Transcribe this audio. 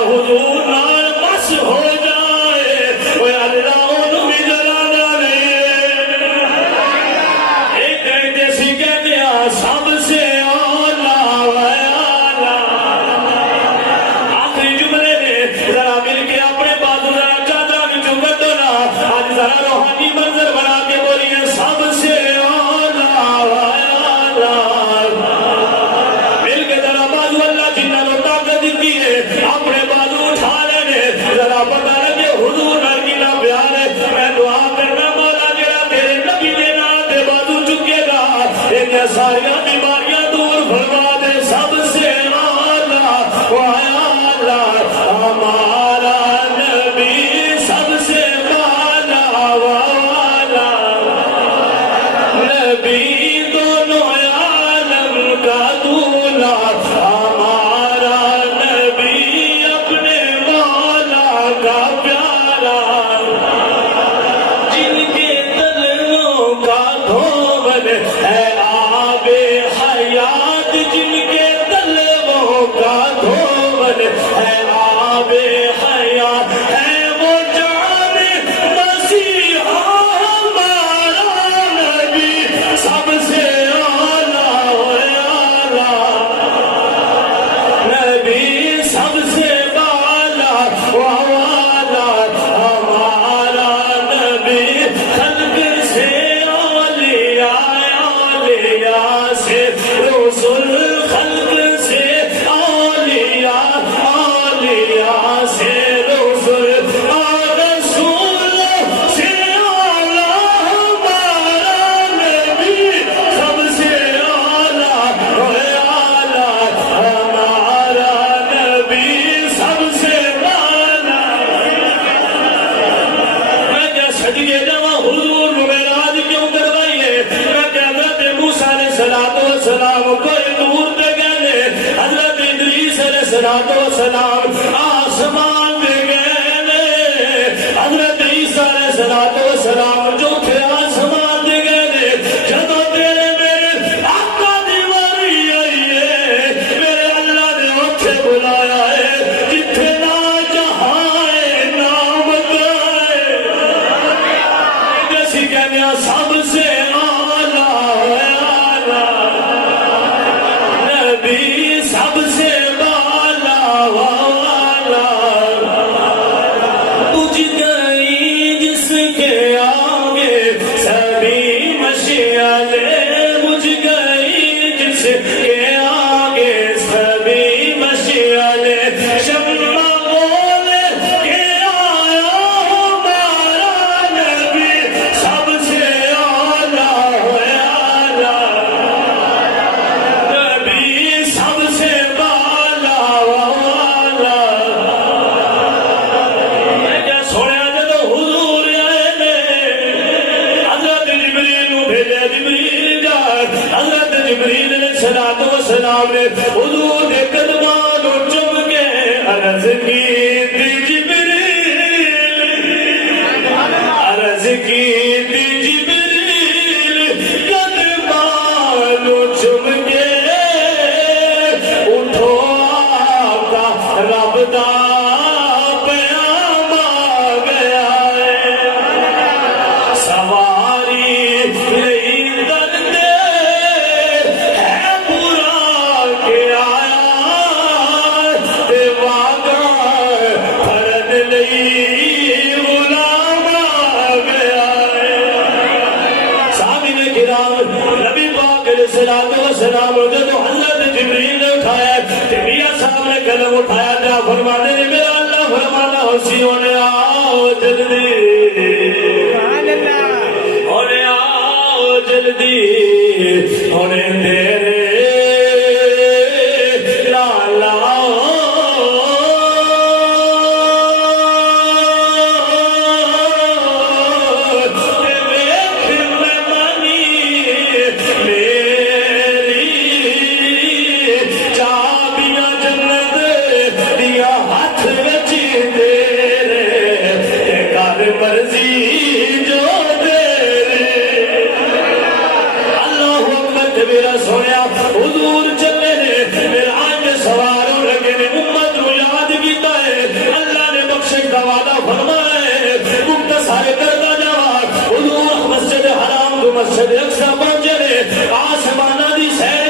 حضور نال بس ہو جائے وہ اللہ انہوں بھی جلانا نہیں ایک کہتے سی کہتے ہیں سب سے روحانی منظر بنا کے بولیے سب سے مل کے ذرا بازو اللہ جنہوں نے طاقت دی ہے اپنے بازو اٹھا لینے ذرا پتہ لگے حضور نال کتنا پیار ہے میں دعا کرنا مولا جڑا تیرے نبی دے نال تے بازو چکے گا ان ساری بیماریاں دور فرما دے سب سے اعلیٰ ہمارا نبی سب سے نبی دونوں عالم کا دولا ہمارا نبی اپنے مولا کا پیارا جن کے تلووں کا دھوبن ہے آب حیات جن کے تلووں کا دھوبن ہے آب حیات ہے وہ جان مسیحا سب سے نبی سب سے بالا والا ہمارا نبی خلق سے اولیاء اولیاء سے رسول خلق سے اولیاء اولیاء سے رسول سلام آسمان دے گئے حضرت عیسیٰ علیہ السلام جو تھے آسمان دے گئے جدو تیرے میرے آقا دی واری آئی ہے میرے اللہ نے اٹھے بلایا ہے جتھے نہ جہاں ہے نہ مکائے جیسی کہنے سب سے نبی سب سے سلام نے حضور کے قدمان چم کے عرض کی تھی جبریل عرض کی تھی جبریل قدمان چم کے اٹھو آقا رب دا پیام آ گیا ہے سواری نہیں درد سلام جب حضرت جبریل نے اٹھایا میاں صاحب نے قلم اٹھایا کیا فرمانے نے میرا اللہ فرمانا ہوشی ہونے آؤ جلدی ہونے آؤ جلدی ہونے تیرے لالا مرضی جو تیرے اللہ اکبر میرا سویا حضور چلے نے میرا آج سوار ہو لگے نے امت کو یاد کیتا ہے پہنچے آسمانہ دی سیر